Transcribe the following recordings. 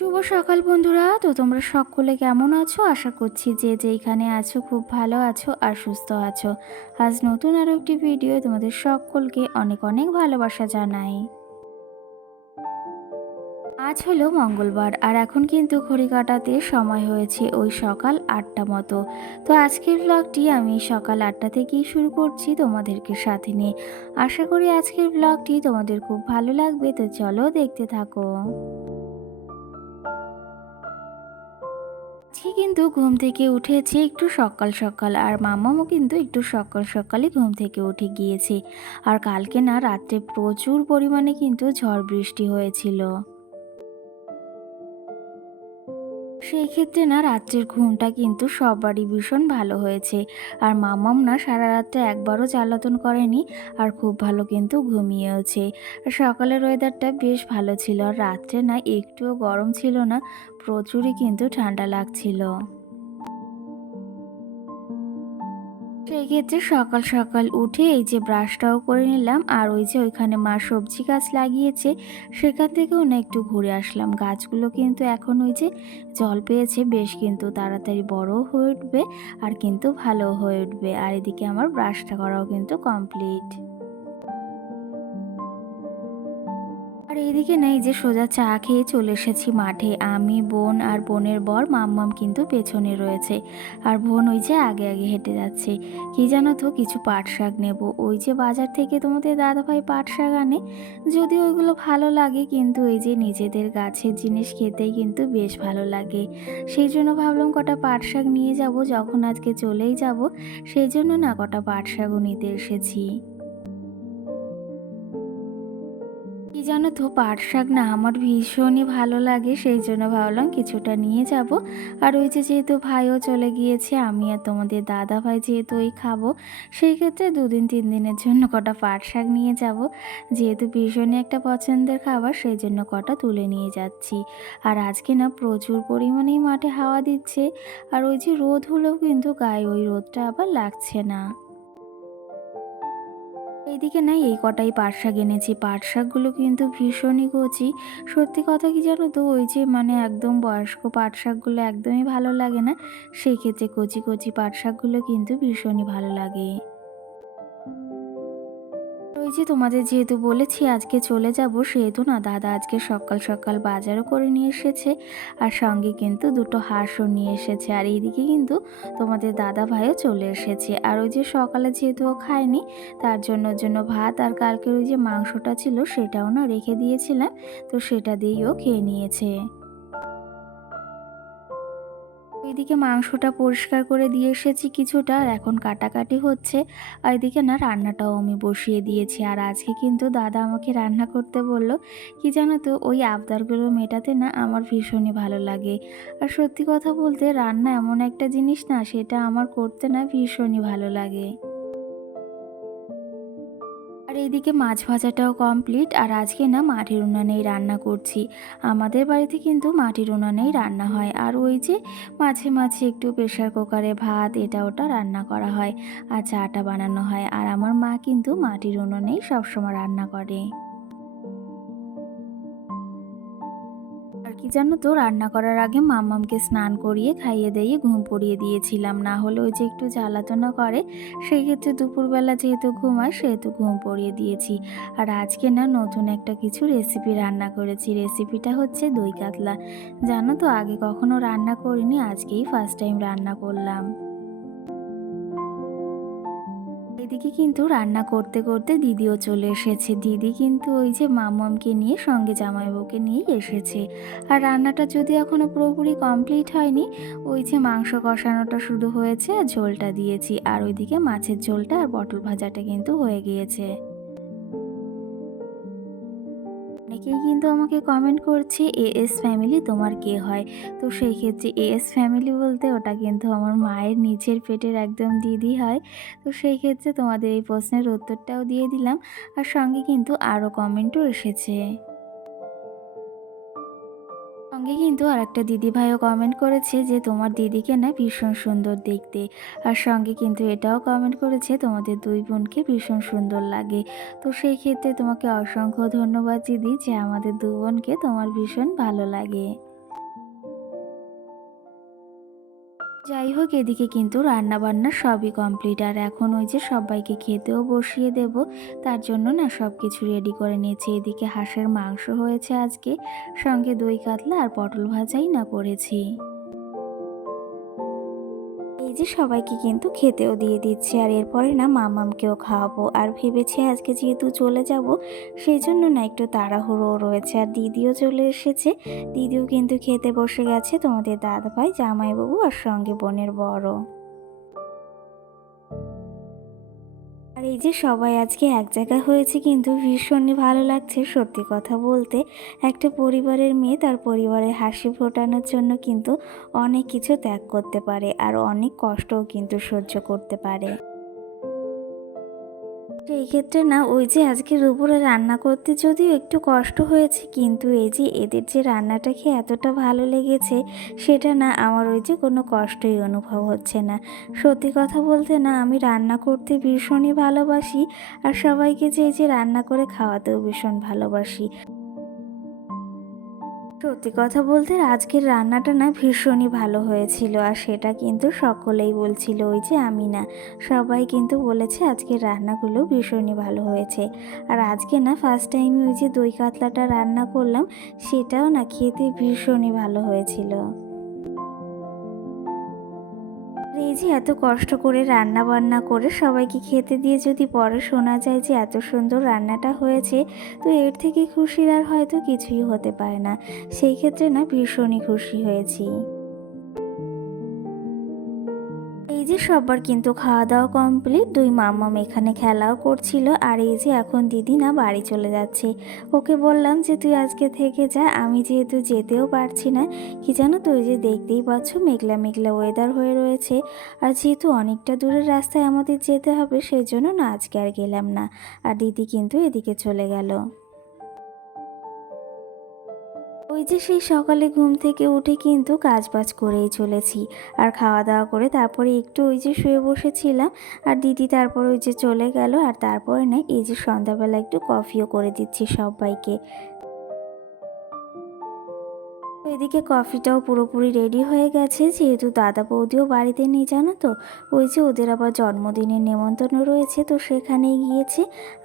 শুভ সকাল বন্ধুরা। তো তোমরা সকলে কেমন আছো? আশা করছি যে যেইখানে আছো খুব ভালো আছো আর সুস্থ আছো। আজ নতুন আরও একটি ভিডিও তোমাদের সকলকে অনেক অনেক ভালোবাসা জানাই। আজ হলো মঙ্গলবার আর এখন কিন্তু ঘড়ি কাটাতে সময় হয়েছে ওই সকাল ৮টা মতো। তো আজকের ব্লগটি আমি সকাল ৮টা থেকেই শুরু করছি তোমাদেরকে সাথে নিয়ে। আশা করি আজকের ব্লগটি তোমাদের খুব ভালো লাগবে, তো চলো দেখতে থাকো। আজকে কিন্তু ঘুম থেকে উঠেছি একটু সকাল সকাল, আর মাম্মামও কিন্তু একটু সকাল সকালই ঘুম থেকে উঠে গিয়েছে। আর কালকে না রাত্রে প্রচুর পরিমাণে কিন্তু ঝড় বৃষ্টি হয়েছিল। সেই ক্ষেত্রে না রাত্রের ঘুমটা কিন্তু সবারই ভীষণ ভালো হয়েছে। আর মাম্মাম না সারা রাত্রে একবারও জ্বালাতন করেনি, আর খুব ভালো কিন্তু ঘুমিয়েওছে। আর সকালের ওয়েদারটা বেশ ভালো ছিল, আর রাত্রে না একটুও গরম ছিল না, প্রচুরই কিন্তু ঠান্ডা লাগছিল। সেই ক্ষেত্রে সকাল সকাল উঠে এই যে ব্রাশটাও করে নিলাম, আর ওই যে ওইখানে মা সবজি গাছ লাগিয়েছে সেখান থেকেও না একটু ঘুরে আসলাম। গাছগুলো কিন্তু এখন ওই যে জল পেয়েছে, বেশ কিন্তু তাড়াতাড়ি বড় হয়ে উঠবে আর কিন্তু ভালো হয়ে উঠবে। আর এদিকে আমার ব্রাশটা করাও কিন্তু কমপ্লিট। আর এইদিকে না এই যে সোজা চা খেয়ে চলে এসেছি মাঠে। আমি, বোন আর বোনের বর, মাম্মাম কিন্তু পেছনে রয়েছে। আর বোন ওই যে আগে আগে হেঁটে যাচ্ছে। কি জানো তো, কিছু পাট শাক নেব। ওই যে বাজার থেকে তোমাদের দাদাভাই পাট শাক আনে, যদিও ওইগুলো ভালো লাগে, কিন্তু এই যে নিজেদের গাছের জিনিস খেতেই কিন্তু বেশ ভালো লাগে। সেই জন্য ভাবলাম কটা পাট শাক নিয়ে যাব, যখন আজকে চলেই যাব সেই জন্য না কটা পাট শাকও নিতে এসেছি। কি জানো তো, পাট শাক না আমার ভীষণই ভালো লাগে, সেই জন্য ভাবলাম কিছুটা নিয়ে যাব। আর ওই যে যেহেতু ভাইও চলে গিয়েছে, আমি আর তোমাদের দাদা ভাই যেহেতু ওই খাবো, সেই ক্ষেত্রে ২ দিন ৩ দিনের জন্য কটা পাট শাক নিয়ে যাব। যেহেতু ভীষণই একটা পছন্দের খাবার, সেই জন্য কটা তুলে নিয়ে যাচ্ছি। আর আজকে না প্রচুর পরিমাণেই মাঠে হাওয়া দিচ্ছে, আর ওই যে রোদ হলেও কিন্তু গায়ে ওই রোদটা আবার লাগছে না। এইদিকে না এই কটাই পাট শাক এনেছি। পাট শাকগুলো কিন্তু ভীষণই কচি। সত্যি কথা কি জানো তো, ওই যে মানে একদম বয়স্ক পাট শাকগুলো একদমই ভালো লাগে না। সেই ক্ষেত্রে কচি কচি পাট শাকগুলো কিন্তু ভীষণই ভালো লাগে। ওই যে তোমাদের যেহেতু বলেছি আজকে চলে যাব, সেহেতু না দাদা আজকে সকাল সকাল বাজারও করে নিয়ে এসেছে, আর সঙ্গে কিন্তু দুটো হাঁসও নিয়ে এসেছে। আর এইদিকে কিন্তু তোমাদের দাদা ভাইও চলে এসেছে। আর ওই যে সকালে যেহেতু ও খায়নি, তার জন্য ভাত আর কালকের ওই যে মাংসটা ছিল সেটাও না রেখে দিয়েছিলাম, তো সেটা দিয়েই ও খেয়ে নিয়েছে। এদিকে মাংসটা পরিষ্কার করে দিয়ে এসেছি কিছুটা, আর এখন কাটাকাটি হচ্ছে। আর এদিকে না রান্নাটাও আমি বসিয়ে দিয়েছি। আর আজকে কিন্তু দাদা আমাকে রান্না করতে বলল। কি জানো তো, ওই আবদারগুলো মেটাতে না আমার ভীষণই ভালো লাগে। আর সত্যি কথা বলতে রান্না এমন একটা জিনিস না, সেটা আমার করতে না ভীষণই ভালো লাগে। আর এইদিকে মাছ ভাজাটাও কমপ্লিট। আর আজকে না মাটির উনানেই রান্না করছি। আমাদের বাড়িতে কিন্তু মাটির উনানেই রান্না হয়। আর ওই যে মাঝে মাঝে একটু প্রেশার কুকারে ভাত এটা ওটা রান্না করা হয়, আর চাটা বানানো হয়। আর আমার মা কিন্তু মাটির উনানেই সবসময় রান্না করে। আর কি জানো তো, রান্না করার আগে মাম্মামকে স্নান করিয়ে খাইয়ে দিয়ে ঘুম পড়িয়ে দিয়েছিলাম, না হলে ওই যে একটু জ্বালাতনা করে। সেই ক্ষেত্রে দুপুরবেলা যেহেতু ঘুমায় সেহেতু ঘুম পড়িয়ে দিয়েছি। আর আজকে না নতুন একটা কিছু রেসিপি রান্না করেছি। রেসিপিটা হচ্ছে দই কাতলা। জানো তো, আগে কখনো রান্না করিনি, আজকেই ফার্স্ট টাইম রান্না করলাম। এদিকে কিন্তু রান্না করতে করতে দিদিও চলে এসেছে। দিদি কিন্তু ওই যে মামামকে নিয়ে সঙ্গে জামাইবাবুকে নিয়েই এসেছে। আর রান্নাটা যদি এখনো পুরোপুরি কমপ্লিট হয়নি, ওই যে মাংস কষানোটা শুরু হয়েছে আর ঝোলটা দিয়েছি। আর ওইদিকে মাছের ঝোলটা আর পটল ভাজাটা কিন্তু হয়ে গিয়েছে। অনেকেই কিন্তু আমাকে কমেন্ট করছে এএস ফ্যামিলি তোমার কে হয়? তো সেই ক্ষেত্রে এএস ফ্যামিলি বলতে ওটা কিন্তু আমার মায়ের নিচের পেটের একদম দিদি হয়। তো সেই ক্ষেত্রে তোমাদের এই প্রশ্নের উত্তরটাও দিয়ে দিলাম। আর সঙ্গে কিন্তু আরও কমেন্টও এসেছে। সঙ্গে কিন্তু আরেকটা দিদিভাইও কমেন্ট করেছে যে তোমার দিদিকে না ভীষণ সুন্দর দেখতে। আর সঙ্গে কিন্তু এটাও কমেন্ট করেছে তোমাদের দুই বোনকে ভীষণ সুন্দর লাগে। তো সেই ক্ষেত্রে তোমাকে অসংখ্য ধন্যবাদ দিদি, যে আমাদের দু বোনকে তোমার ভীষণ ভালো লাগে। যাই হোক, এদিকে কিন্তু রান্না বান্না সবই কমপ্লিট, আর এখন ওই যে সবাইকে খেতেও বসিয়ে দেব। তার জন্য না সব কিছু রেডি করে নিয়েছি। এদিকে হাঁসের মাংস হয়েছে আজকে, সঙ্গে দই কাতলা আর পটল ভাজাই না করেছি। এই যে সবাইকে কিন্তু খেতেও দিয়ে দিচ্ছি, আর এরপরে না মামামকেও খাওয়াবো। আর ভেবেছি আজকে যেহেতু চলে যাব, সেই জন্য না একটু তাড়াহুড়ো রয়েছে। আর দিদিও চলে এসেছে, দিদিও কিন্তু খেতে বসে গেছে, তোমাদের দাদাভাই, জামাইবাবু আর সঙ্গে বোনের বড়। আর এই যে সবাই আজকে এক জায়গায় হয়েছে, কিন্তু ভীষণই ভালো লাগছে। সত্যি কথা বলতে, একটা পরিবারের মেয়ে তার পরিবারের হাসি ফোটানোর জন্য কিন্তু অনেক কিছু ত্যাগ করতে পারে, আর অনেক কষ্টও কিন্তু সহ্য করতে পারে। সেই ক্ষেত্রে না ওই যে আজকে দুপুরে রান্না করতে যদিও একটু কষ্ট হয়েছে, কিন্তু এই যে এদের যে রান্নাটা খেয়ে এতটা ভালো লেগেছে, সেটা না আমার ওই যে কোনো কষ্টই অনুভব হচ্ছে না। সত্যি কথা বলতে না, আমি রান্না করতে ভীষণই ভালোবাসি, আর সবাইকে যে এই যে রান্না করে খাওয়াতেও ভীষণ ভালোবাসি। সত্যি কথা বলতে আজকের রান্নাটা না ভীষণই ভালো হয়েছিল, আর সেটা কিন্তু সকলেই বলছিল, ওই যে আমি না, সবাই কিন্তু বলেছে আজকের রান্নাগুলো ভীষণই ভালো হয়েছে। আর আজকে না ফার্স্ট টাইম ওই যে দই কাতলাটা রান্না করলাম, সেটাও না খেতে ভীষণই ভালো হয়েছিল। আর এই যে এত কষ্ট করে রান্না বান্না করে সবাইকে খেতে দিয়ে যদি পরে শোনা যায় যে এত সুন্দর রান্নাটা হয়েছে, তো এর থেকে খুশির আর হয়তো কিছুই হতে পারে না। সেই ক্ষেত্রে না ভীষণই খুশি হয়েছি। এই যে সবার কিন্তু খাওয়া দাওয়া কমপ্লিট, দুই মাম্মাম এখানে খেলাও করছিল। আর এই যে এখন দিদি না বাড়ি চলে যাচ্ছে। ওকে বললাম যে তুই আজকে থেকে যা, আমি যেহেতু যেতেও পারছি না। কি জানো তো, ওই যে দেখতেই পাচ্ছ মেঘলা মেঘলা ওয়েদার হয়ে রয়েছে, আর যেহেতু অনেকটা দূরের রাস্তায় আমাদের যেতে হবে, সেই জন্য না আজকে আর গেলাম না। আর দিদি কিন্তু এদিকে চলে গেল। ওই যে সেই সকালে ঘুম থেকে উঠে কিন্তু কাজবাজ করেই চলেছি, আর খাওয়া দাওয়া করে তারপরে একটু ওই যে শুয়ে বসেছিলাম। আর দিদি তারপর ওই যে চলে গেল, আর তারপরে না এই যে সন্ধ্যাবেলা একটু কফিও করে দিচ্ছি সবাইকে। তো এদিকে কফিটাও পুরোপুরি রেডি হয়ে গেছে, যেহেতু দাদা বৌদিও বাড়িতে নেই জানো তো, ওই যে ওদের আবার জন্মদিনের নেমন্তন্ন রয়েছে, তো সেখানেই গিয়েছে।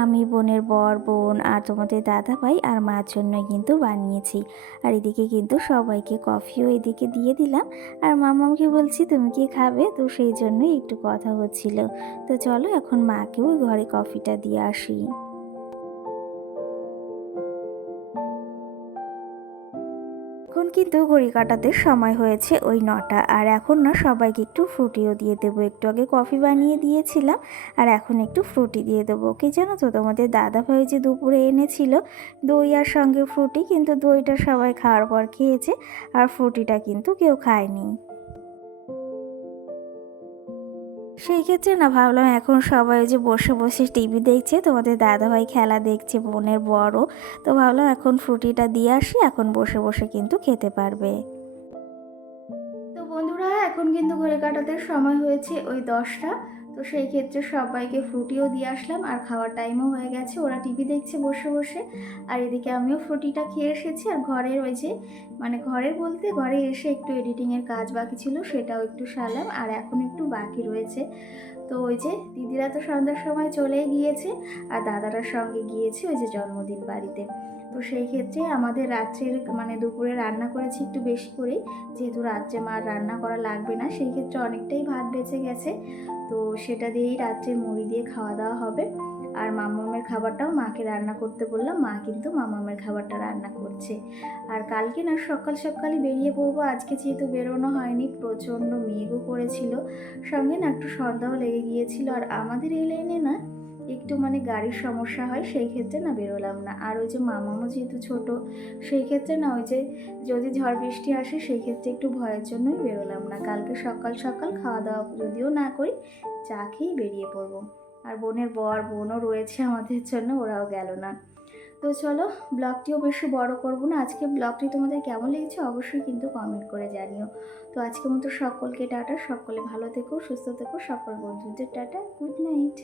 আমি, বোনের বর, বোন আর তোমাদের দাদা ভাই আর মার জন্যই কিন্তু বানিয়েছি। আর এদিকে কিন্তু সবাইকে কফিও এদিকে দিয়ে দিলাম। আর মামাকে বলছি তুমি কি খাবে, তো সেই জন্যই একটু কথা হচ্ছিল। তো চলো এখন মাকেও ঘরে কফিটা দিয়ে আসি। এখন কিন্তু ঘড়ি কাটাতে সময় হয়েছে ওই 9টা, আর এখন না সবাইকে একটু ফ্রুটিও দিয়ে দেবো। একটু আগে কফি বানিয়ে দিয়েছিলাম, আর এখন একটু ফ্রুটি দিয়ে দেবো। কি জানো তো, তোমাদের দাদাভাই যে দুপুরে এনেছিল দই আর সঙ্গে ফ্রুটি, কিন্তু দইটা সবাই খাওয়ার পর খেয়েছে, আর ফ্রুটিটা কিন্তু কেউ খায়নি। সেই ক্ষেত্রে না ভাবলাম এখন সবাই ওই যে বসে বসে টিভি দেখছে, তোমাদের দাদাভাই খেলা দেখছে, বোনের বড়, তো ভাবলাম এখন ফ্রুটিটা দিয়ে আসি, এখন বসে বসে কিন্তু খেতে পারবে। তো বন্ধুরা, এখন কিন্তু ঘড়ি কাটাতে সময় হয়েছে ওই 10টা। তো সেই ক্ষেত্রে সবাইকে ফ্রুটিও দিয়ে আসলাম, আর খাওয়ার টাইমও হয়ে গেছে, ওরা টিভি দেখছে বসে বসে। আর এদিকে আমিও ফ্রুটিটা খেয়ে এসেছি, আর ঘরের ওই যে মানে ঘরের বলতে ঘরে এসে একটু এডিটিংয়ের কাজ বাকি ছিল, সেটাও একটু সারলাম, আর এখন একটু বাকি রয়েছে। তো ওই যে দিদিরা তো সন্ধ্যার সময় চলে গিয়েছে, আর দাদাটার সঙ্গে গিয়েছে ওই যে জন্মদিন বাড়িতে। তো সেই ক্ষেত্রে আমাদের রাত্রের মানে দুপুরে রান্না করেছি একটু বেশি করেই, যেহেতু রাত্রে মার রান্না করা লাগবে না, সেই ক্ষেত্রে অনেকটাই ভাত বেঁচে গেছে। তো সেটা দিয়েই রাত্রে মুড়ি দিয়ে খাওয়া দাওয়া হবে। আর মামামের খাবারটাও মাকে রান্না করতে বললাম, মা কিন্তু মামামের খাবারটা রান্না করছে। আর কালকে না সকাল সকালই বেরিয়ে পড়বো, আজকে যেহেতু বেরোনো হয়নি, প্রচণ্ড মেঘও করেছিল, সঙ্গে না একটু সন্ধ্যাও লেগে গিয়েছিল। আর আমাদের এই লাইনে না একটু মানে গাড়ির সমস্যা হয়, সেই ক্ষেত্রে না বেরোলাম না। আর ওই যে মামামও যেহেতু ছোট, সেই ক্ষেত্রে না ওই যে যদি ঝড় বৃষ্টি আসে, সেই ক্ষেত্রে একটু ভয়ের জন্যই বেরোলাম না। কালকে সকাল সকাল খাওয়া দাওয়া যদিও না করি, চা খেয়েই বেরিয়ে পড়বো। আর বোনের বোনও রয়েছে আমাদের জন্য, ওরাও গেল না। তো চলো, ব্লগটিও বেশি বড় করব না, আজকে ব্লগটি তোমাদের কেমন লেগেছে অবশ্যই কিন্তু কমেন্ট করে জানিও। তো আজকের মতো সকলকে টাটা, সকলে ভালো থেকো, সুস্থ থেকো, সকল বন্ধুদের টাটা, গুড নাইট।